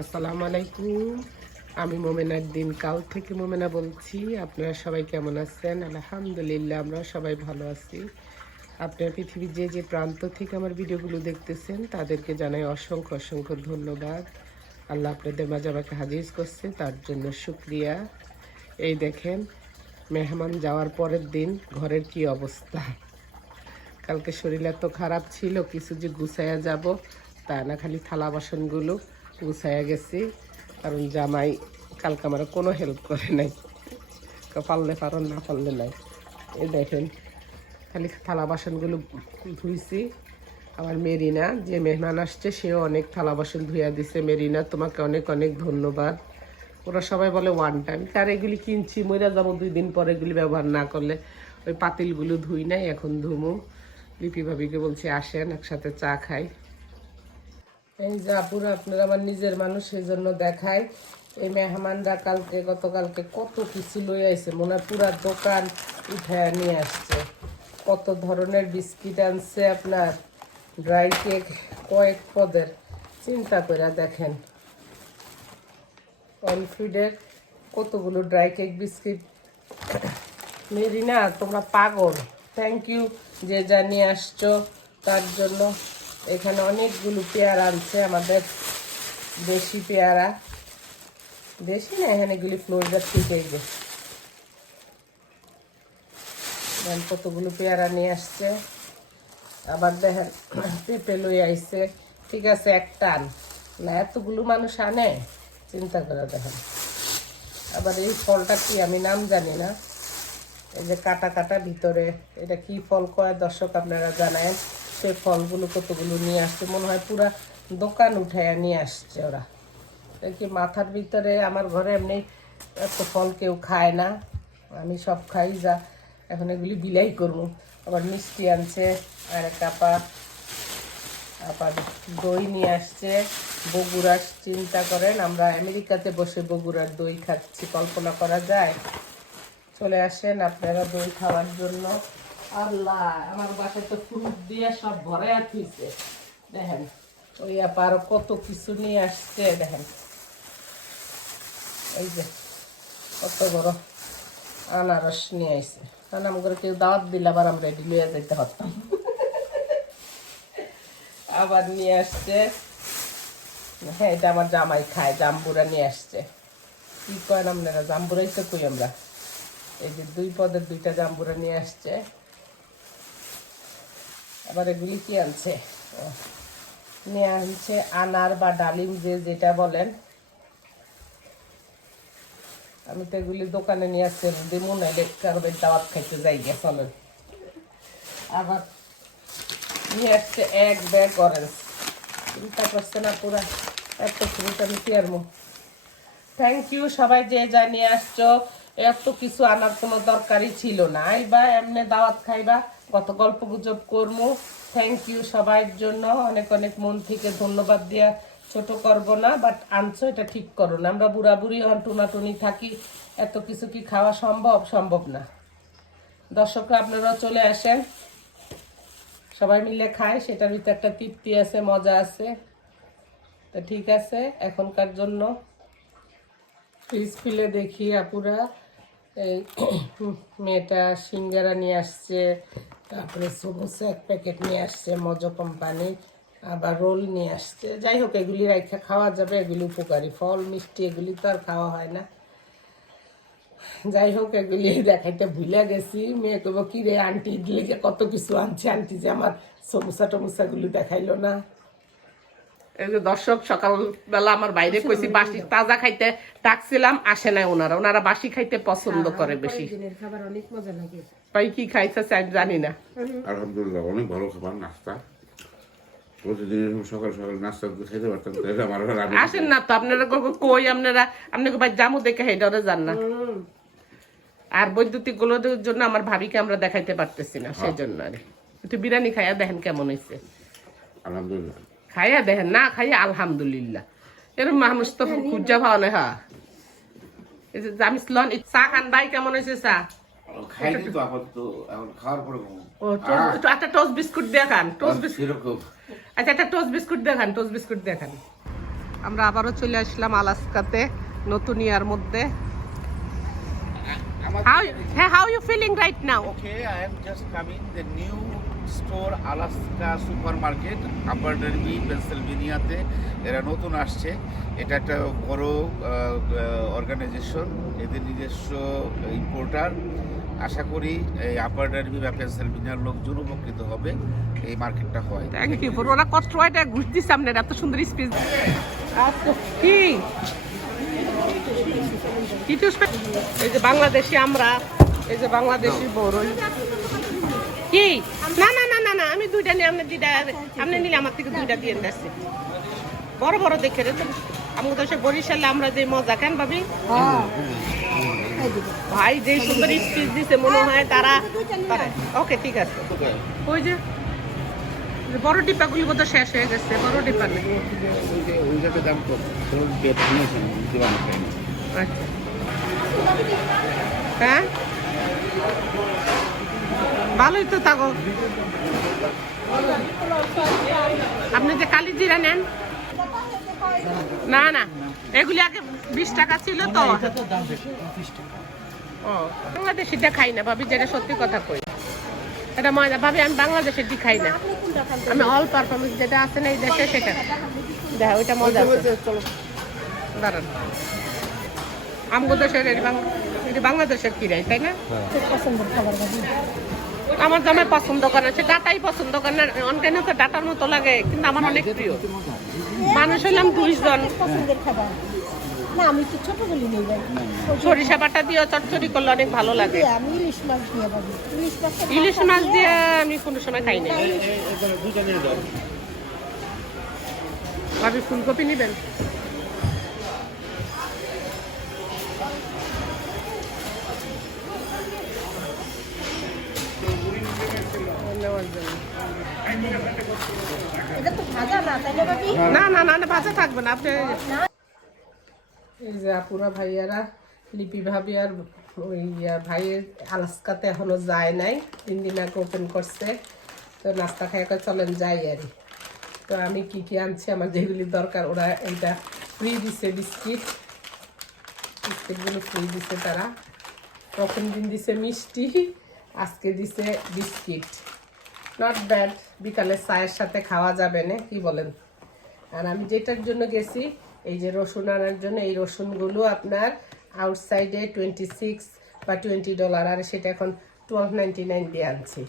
আসসালামু আলাইকুম। আমি মোমেনার দিন কাল থেকে মোমেনা বলছি। আপনারা সবাই কেমন আছেন? আলহামদুলিল্লাহ আমরা সবাই ভালো আছি। আপনার পৃথিবীর যে যে প্রান্ত থেকে আমার ভিডিওগুলো দেখতেছেন, তাদেরকে জানাই অসংখ্য অসংখ্য ধন্যবাদ। আল্লাহ আপনাদের মাঝে আমাকে হাজির করছে, তার জন্য শুক্রিয়া। এই দেখেন, মেহমান যাওয়ার পরের দিন ঘরের কি অবস্থা? কালকে শরীর এত খারাপ ছিল, কিছু যে গুছাইয়া যাব, তা না, খালি থালা বাসনগুলো। গুছাইয়া গেছি, কারণ জামাই কালকে আমার কোনো হেল্প করে নাই। পারলে পারো, না পারলে নাই। এই দেখেন, খালি থালা বাসনগুলো ধুইছি। আমার মেরিনা, যে মেহমান আসছে, সেও অনেক থালা বাসন ধুইয়া দিছে। মেরিনা, তোমাকে অনেক অনেক ধন্যবাদ। ওরা সবাই বলে ওয়ান টাইম কার এগুলি কিনছি? মইরা যাব দুই দিন পরে এগুলি ব্যবহার না করলে। ওই পাতিলগুলো ধুই নাই, এখন ধুমু। লিপি ভাবিকে বলছি, আসেন, একসাথে চা খাই। এই যে আপুরা, আপনারা আমার নিজের মানুষ সেই জন্য দেখায় এই মেহমানরা কালকে, গতকালকে কত কিছু লই আইছে মনে হয় পুরা দোকান উঠায় নিয়ে আসছে। কত ধরনের বিস্কিট আনছে আপনার, ড্রাই কেক, কয়েক পদের। চিন্তা করে দেখেন। কনফিডের কতগুলো ড্রাই কেক, বিস্কিট। মেরিনা, তোমরা পাগল। থ্যাংক ইউ যে জানিয়ে আসছো, তার জন্য। এখানে অনেকগুলো পেয়ারা আনছে, আমাদের দেশি পেয়ারা। দেশি না, এখানে গুলি ফ্লোরিডার থেকে এই যে। কতগুলো পেয়ারা নিয়ে আসছে। আবার দেখেন, পেঁপে লই আইছে। ঠিক আছে এক টান না, এতগুলো মানুষ আনে? চিন্তা করে দেখেন। আবার এই ফলটা কি, আমি নাম জানি না। এই যে কাটা কাটা ভিতরে, এটা কি ফল কয় দর্শক আপনারা জানেন? সেই ফলগুলো কতগুলো নিয়ে আসছে, মনে হয় পুরা দোকান উঠাইয়া নিয়ে আসছে ওরা। কি মাথার ভিতরে আমার ঘরে এমনি এত ফল কেউ খায় না, আমি সব খাই, যা এখন এগুলি বিলাই করব। আবার মিষ্টি আনছে, আর এক কাপা আবার দই নিয়ে আসছে বগুড়ার চিন্তা করেন, আমরা আমেরিকাতে বসে বগুড়ার দই খাচ্ছি, কল্পনা করা যায়? চলে আসেন আপনারা দই খাওয়ার জন্য। আল্লাহ, আমার বাসায় তো ফ্রুট দিয়ে সব ভরে আছিছে দেখেন, ওই আবার কত কিছু নিয়ে আসছে, দেখেন। এই যে, কত বড় আনারস নিয়ে আসছে কারণ আমাকে কেউ দাওয়াত দিলে আবার আমরা এটি লইয়া যাইতে পারতাম। আবার নিয়ে আসছে হ্যাঁ এটা আমার জামাই খায়, জাম্বুরা নিয়ে আসছে। কি কয় আপনারা জাম্বুরাই তো কই আমরা? এই যে দুই পদের দুইটা জাম্বুরা নিয়ে আসছে। আবার এগুলি কি আনছে? নিয়ে আনছে আনার বা ডালিম যে যেটা বলেন। আমি তো এগুলি দোকানে নিয়ে আসছি দিমু না কারোর দাওয়াত খাইতে যাই গে, চলেন। আবার নিয়ে আসছে এক ব্যাগ অরেঞ্জ চিন্তা করছে না পুরা, এত ফ্রুট আমি কি আরমু থ্যাংক ইউ সবাই যে যা নিয়ে আসছো, এত কিছু আনার কোনো দরকারই ছিল না। আইবা, এমনি দাওয়াত খাইবা। কত গল্প গুজব করব থ্যাংক ইউ সবার জন্য। অনেক অনেক মন থেকে ধন্যবাদ দিয়া ছোট করব না বাট আনছো এটা ঠিক করো না। আমরা বুড়া বুড়ি হন টুনাটুনি থাকি, এত কিছু কি খাওয়া সম্ভব? সম্ভব না। দর্শকরা আপনারা চলে আসেন। সবাই মিলে খায়, সেটার ভিতরে একটা তৃপ্তি আছে, মজা আছে। তো ঠিক আছে, এখনকার জন্য। ফ্রিজ খুলে দেখি আপুরা। এই মেয়েটা সিঙ্গারা নিয়ে আসছে, তারপরে সমোসা এক প্যাকেট নিয়ে আসছে মজো কোম্পানি, আবার রোল নিয়ে আসছে। যাই হোক, এগুলি রাখা খাওয়া যাবে, এগুলি উপকারী। ফল, মিষ্টি, এগুলি তো আর খাওয়া হয় না। যাই হোক, এগুলি দেখাইতে ভুলে গেছি। মেয়ে কব কি রে আন্টি লেগে কত কিছু আনছে, আন্টি যে আমার সমোসা টমোসাগুলি দেখাইলো না। দর্শক সকালবেলা আমার বাইরে কইছি বাসি তাজা খাইতে ডাকছিলাম আসে নাই ওনারা। ওনারা বাসি খাইতে পছন্দ করে বেশি। দিনের খাবার অনেক মজা লাগে। তাই কি খাইছে আমি জানি না। আলহামদুলিল্লাহ অনেক ভালো খাবার নাস্তা। সকাল সকাল নাস্তা খেতে পারতাম আমার আর আসেন না তো আপনারা কই- কই আপনারা আপনাকে ভাই জামু দেখে হেডরে যান না। আর বৈদ্যুতিকগুলোর জন্য আমার ভাবিকে আমরা দেখাইতে পারতেছি না সেই জন্য আরে একটু বিরিয়ানি খাইয়া দেখেন কেমন হয়েছে আলহামদুলিল্লাহ। খাইয়া দেখেন না খাইয়া আলহামদুলিল্লাহ। এরকম মানুষ তো খুঁজা পাওয়া না হ্যাঁ। জামিস লন চা খান ভাই কেমন হয়েছে চা? টোস্ট- বিস্কুট দেখান টোস্ট বিস্কুট। আচ্ছা একটা টোস্ট বিস্কুট দেখান টোস্ট বিস্কুট দেখান আমরা আবারও চলে আসলাম আলাস্কাতে নতুন ইয়ার মধ্যে। হাউ হ্যাঁ how you feeling right now Okay, I am just coming the new store super market upper Darby, পেনসিলভেনিয়াতে এরা নতুন আসছে। এটা একটা বড় অর্গানাইজেশন এদের নিজস্ব ইম্পোর্টার আশা করি এই আপার ডারবি বা পেনসিলভেনিয়ার লোকজন উপকৃত হবে, এই মার্কেটটা হয়। ওরা হয় ঘুষ দিচ্ছে আপনার এত সুন্দর আচ্ছা কি? এই যে বাংলাদেশি আমরা, এই যে বাংলাদেশি বড়ই। কি? না না না না না, আমি দুইটা নিয়ে আপনি দুইটা, আপনি নিলে আমার থেকে দুইটা দিয়ে দিচ্ছি বড় বড় দেখে রে তো। আমাকে তো সে বরিশালে, আমরা যে মজা, কেন ভাবি? ভাই, যে সুন্দর স্পিচ দিছে, মনে হয় তারা ওকে, ঠিক আছে। ওই যে, বড় ডিপাগুলি বোধ শেষ হয়ে গেছে, বড় ডিপা নেই। আচ্ছা। হ্যাঁ? ভালোই তো থাকো। আপনি যে কালি জিরা নেন? না না এগুলি আগে বিশ টাকা ছিল তো। ও বাংলাদেশিটা খাই না ভাবি যেটা সত্যি কথা কই। এটা মজা ভাবি আমি বাংলাদেশেরটি খাই না। আমি অল পারফরমেন্স যেটা আছে না এই দেশে সেটা। দেখা ওইটা মজা আছে। দাঁড়ান। আমগো দেশের বাংলাদেশের কিরাই তাই না? আমার জামাই পছন্দ করে সে ডাটাই পছন্দ করে না অনকেন তো ডাটার মতো লাগে কিন্তু আমার অনেক প্রিয়। মানুষ হলাম দুইজন পছন্দের খাবার না আমি তো ছোট বলি নেই ভাই। সরিষা বাটা দিয়ে চচ্চড়ি করলে অনেক ভালো লাগে। আমি ইলিশ মাছ দিয়ে পাবো ইলিশ মাছ ইলিশ মাছ দিয়ে আমি কোনো সময় খাই না দুইটা ভাবি ফুলকপি নেবেন? না না না না না না বাচ্চা থাকবে না আপনি এই যে আপুরা ভাইয়ারা লিপি ভাবি আর ইয়া ভাইয়ের আলাস্কাতে এখনও যায় নাই তিন দিন আগে ওপেন করছে তো নাস্তা খাই করে চলেন যাই আর তো আমি কি কি আনছি আমার যেগুলি দরকার ওরা এইটা ফ্রি দিছে বিস্কিট। বিস্কিটগুলো ফ্রি দিছে তারা। প্রথম দিন দিছে মিষ্টি আজকে দিছে বিস্কিট। নট ব্যাড বিকালে চায়ের সাথে খাওয়া যাবে না, কি বলেন? আর আমি যেটার জন্য গেছি, এই যে রসুন আনার জন্য, এই রসুনগুলো আপনার আউটসাইডে টোয়েন্টি সিক্স বা টোয়েন্টি ডলার আর সেটা এখন টুয়েলভ নাইনটি নাইন দিয়ে আনছি।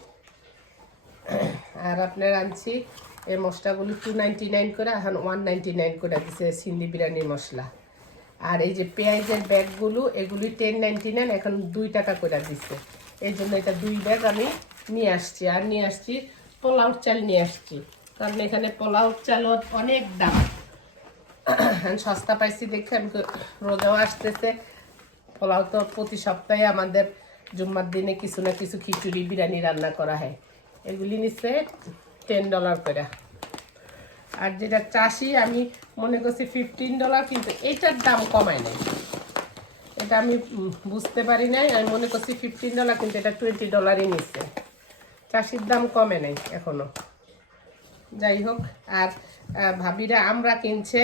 আর আপনার আনছি, এই মশলাগুলো টু নাইনটি নাইন করে, এখন ওয়ান নাইনটি নাইন করে দিছে, সিন্দি বিরিয়ানির মশলা। আর এই যে পেঁয়াজের ব্যাগগুলো এগুলি টেন নাইনটি নাইন এখন দুই টাকা করে দিচ্ছে এই জন্য এটা দুই ব্যাগ আমি নিয়ে আসছি, আর নিয়ে আসছি, পোলাও চাল নিয়ে আসছি। কারণ এখানে পোলাও চাল অনেক দাম। সস্তা পাইছি দেখে, আমি রোজাও আসতেছে। পোলাও তো প্রতি সপ্তাহে আমাদের জুম্মার দিনে কিছু না কিছু খিচুড়ি, বিরিয়ানি রান্না করা হয়। এগুলি নিচ্ছে টেন ডলার করে। আর যেটা চাষি, আমি মনে করছি ফিফটিন ডলার কিন্তু এটার দাম কমায় নাই। এটা আমি বুঝতে পারি নাই। আমি মনে করছি ফিফটিন ডলার কিন্তু এটা টোয়েন্টি ডলারই নিচ্ছে। চাষির দাম কমে নাই এখনও। যাই হোক, আর ভাবিরা আমরা কিনছে,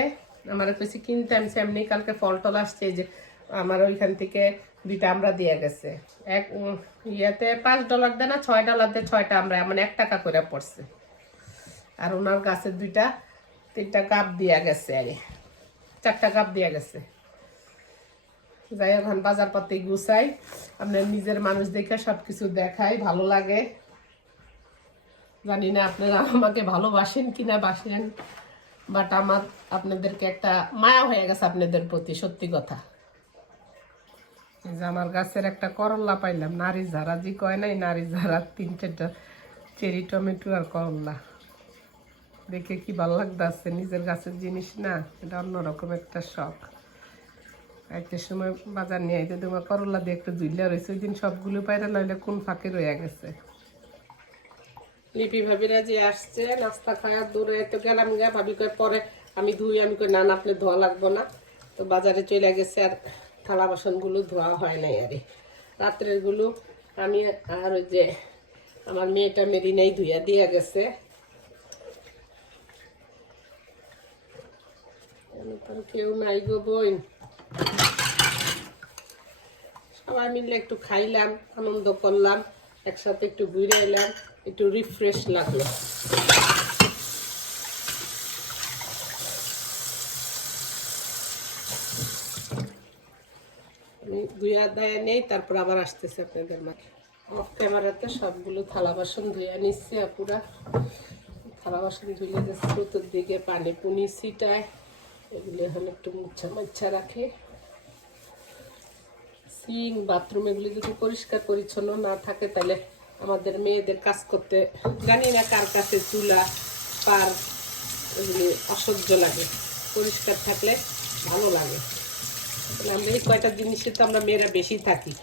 আমার কিছু কিনতে, আমি এমনি কালকে ফল টল আসছে যে আমার ওইখান থেকে দুইটা আমরা দিয়ে গেছে। এক ইয়েতে পাঁচ ডলার দেয় না, ছয় ডলার দিয়ে, ছয়টা আমরা মানে এক টাকা করে পড়ছে। আর ওনার গাছের দুইটা, তিনটা কাপ দিয়া গেছে আরে চারটা কাপ দিয়া গেছে। যাই এখন বাজার গুছাই, আপনার নিজের মানুষ দেখে সব কিছু দেখাই, ভালো লাগে। জানি না আপনারা আমাকে ভালোবাসেন কি না বাসেন বাট আমার, আপনাদেরকে একটা মায়া হয়ে গেছে আপনাদের প্রতি, সত্যি কথা। যে আমার গাছের একটা করল্লা পাইলাম, নারী ঝাড়া জি কয় নাই, নারী ঝাড়া তিন চারটা চেরি, টমেটো আর করল্লা দেখে কি ভালো লাগতেছে, নিজের গাছের জিনিস না, এটা অন্যরকম একটা শখ। একটা সময় বাজার নিয়ে আইতে তোমার করল্লা দিয়ে একটা জুইলা রয়েছে ওই দিন সবগুলো পাইরা নইলে কোন ফাঁকে রয়ে গেছে? লিপি ভাবিরা যে আসছে, নাস্তা খাওয়ার দূরে, তো গেলাম গা ভাবি কয়, পরে আমি ধুই, আমি কই, না আপনি ধোয়া লাগবো না। তো বাজারে চলে গেছে আর থালা বাসনগুলো ধোয়া হয় নাই আরে। রাত্রেরগুলো আমি আর ওই যে আমার মেয়েটা মেরিনাই ধুইয়া দিয়া গেছে। কেউ নাই গো বোন। সবাই মিলে একটু খাইলাম, আনন্দ করলাম, একসাথে একটু ঘুরে এলাম। একটু রিফ্রেশ লাগল। আমি ধুয়া দেয়া নেই, তারপর আবার আসতেছে আপনাদের মাঝে। অফ ক্যামেরাতে সবগুলো থালা বাসন ধুয়ে নিচ্ছে পুরা থালা বাসন ধুলে যে চতুর্দিকে পানি পুনি ছিটায়, এগুলো এখন একটু মুচ্ছা মাচ্ছা রাখে। সিং বাথরুম এগুলি যদি পরিষ্কার পরিচ্ছন্ন না থাকে, তাহলে আমাদের মেয়েদের কাজ করতে জানি না কার কাছে চুলা, পার অসহ্য লাগে। পরিষ্কার থাকলে ভালো লাগে। আমরা এই কয়টা জিনিসে তো আমরা মেয়েরা বেশি থাকি।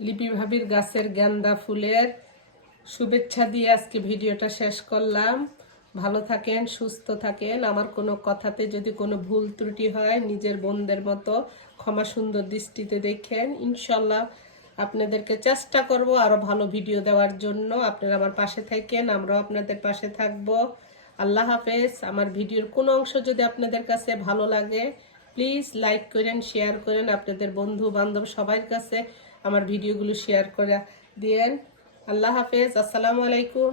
লিপি ভাবির গাছের গেন্দা ফুলের শুভেচ্ছা দিয়ে আজকে ভিডিওটা শেষ করলাম। ভালো থাকেন, সুস্থ থাকেন। আমার কোনো কথাতে যদি কোনো ভুল ত্রুটি হয়, নিজের বোনদের মতো ক্ষমা সুন্দর দৃষ্টিতে দেখেন। ইনশাল্লাহ আপনাদেরকে চেষ্টা করব আরও ভালো ভিডিও দেওয়ার জন্য। আপনারা আমার পাশে থাকেন, আমরাও আপনাদের পাশে থাকব। আল্লাহ হাফেজ। আমার ভিডিওর কোনো অংশ যদি আপনাদের কাছে ভালো লাগে, প্লিজ লাইক করেন, শেয়ার করেন। আপনাদের বন্ধু বান্ধব সবার কাছে আমার ভিডিওগুলো শেয়ার করে দিয়েন। আল্লাহ হাফেজ। আসসালামু আলাইকুম।